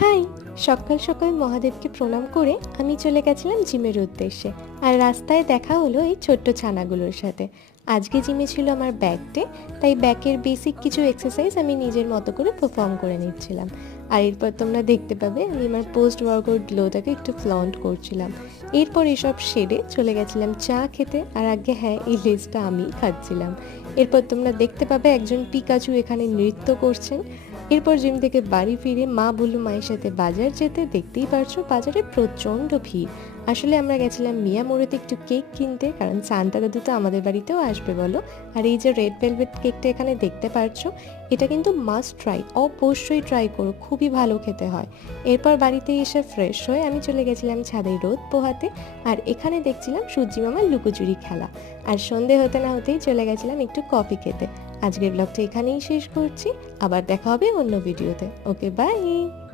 High! সকাল সকাল মহাদেবকে প্রণাম করে আমি চলে গেছিলাম জিমের উদ্দেশ্যে। আর রাস্তায় দেখা হলো এই ছোট্ট ছানাগুলোর সাথে। আজকে জিমে ছিল আমার ব্যাক ডে, তাই ব্যাকের বেসিক কিছু এক্সারসাইজ আমি নিজের মতো করে পারফর্ম করে নিচ্ছিলাম। আর এরপর তোমরা দেখতে পাবে আমি আমার পোস্ট ওয়ার্কআউট গ্লোটাকে একটু ফ্লন্ট করছিলাম। এরপর এসব সেরে চলে গেছিলাম চা খেতে, আর আগে হ্যাঁ, এই লেজটা আমিই খাচ্ছিলাম। এরপর তোমরা দেখতে পাবে একজন পিকাচু এখানে নৃত্য করছেন। এরপর জিম থেকে বাড়ি ফিরে মা বলল মায়ের সাথে বাজার যেতে। দেখতেই পারছো বাজারে প্রচণ্ড ভিড়। আসলে আমরা গেছিলাম মিয়া মোড়েতে একটু কেক কিনতে, কারণ সান্তা দাদু তো আমাদের বাড়িতেও আসবে বলো। আর এই যে রেড ভেলভেট কেকটা এখানে দেখতে পারছো, এটা কিন্তু মাস্ট ট্রাই, অবশ্যই ট্রাই করো, খুবই ভালো খেতে হয়। এরপর বাড়িতে এসে ফ্রেশ হয়ে আমি চলে গেছিলাম ছাদে রোদ পোহাতে। আর এখানে দেখছিলাম সূর্যি মামার লুকোচুরি খেলা। আর সন্ধে হতে না হতেই চলে গেছিলাম একটু কফি খেতে। আজকের ব্লগটা এখানেই শেষ করছি। আবার দেখা হবে অন্য ভিডিওতে। ওকে, বাই।